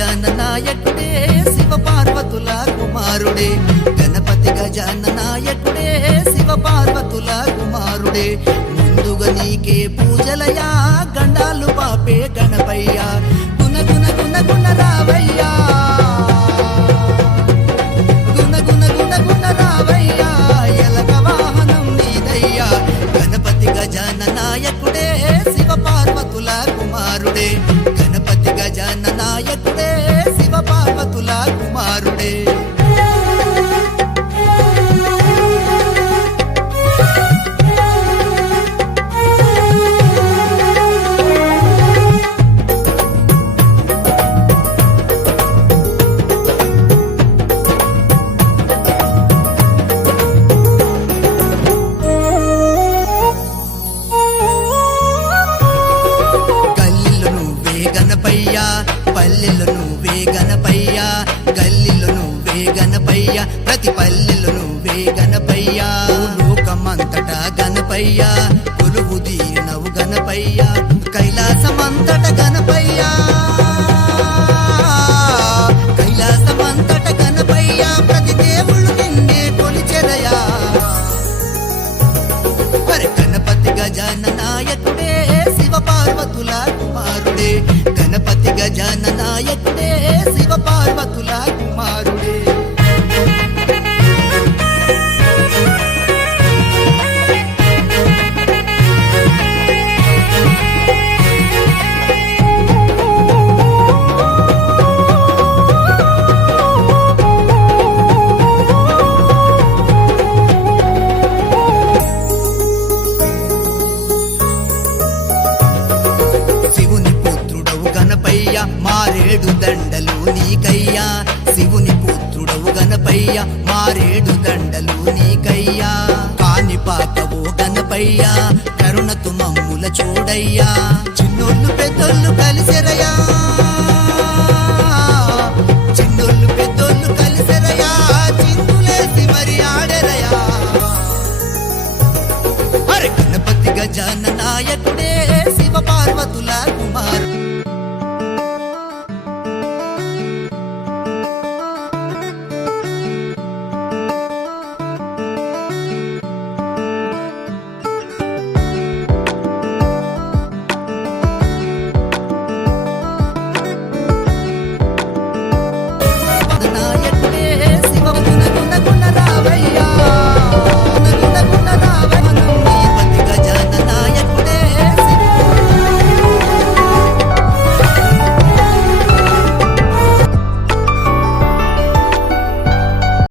గజాననాయకుడే శివ పార్వతుల కుమారుడే గణపతి గజాననాయకుడే శివ పార్వతుల కుమారుడే ముందుగా నీకే పూజలయా గండాలు పాపే గణపయ్యా గుణ గుణ గుణ గుణ రావయ్యా గుణ గుణ గుణ గుణ రావయ్యా ఎలక వాహనం నీదయ్యా గణపతి గజాననాయకుడే శివ పార్వతుల కుమారుడే గణపతి గజాననాయకుడే శివ పార్వతుల కుమారుడే పల్లెలు నువ్వే గణపయ్యా గల్లీలు నువ్వే గణపయ్యా ప్రతి పల్లెలు నువ్వే గణపయ్యా లోకమంతటా గణపయ్యా కొలువు తీరినవు గణపయ్యా కైలాసమంతట గణపయ్యా కైలాసమంతట గణపయ్యా ప్రతి దేవుళ్ళు నిన్నే కొలిచెరయా మరి గణపతి గజాననాయకుడే శివ పార్వతుల కుమారుడే గణపతి గజాననాయకుడే శివ పార్వతుల కుమారుడే మారేడు దండలు నీకయ్యా శివుని పుత్రుడవు గణపయ్యా మారేడు దండలు నీకయ్యా కాణిపాకవో గణపయ్యా కరుణతు మమ్ముల చూడయ్యా చిన్నోళ్ళు పెద్దోళ్ళు కలిసెరయ్యా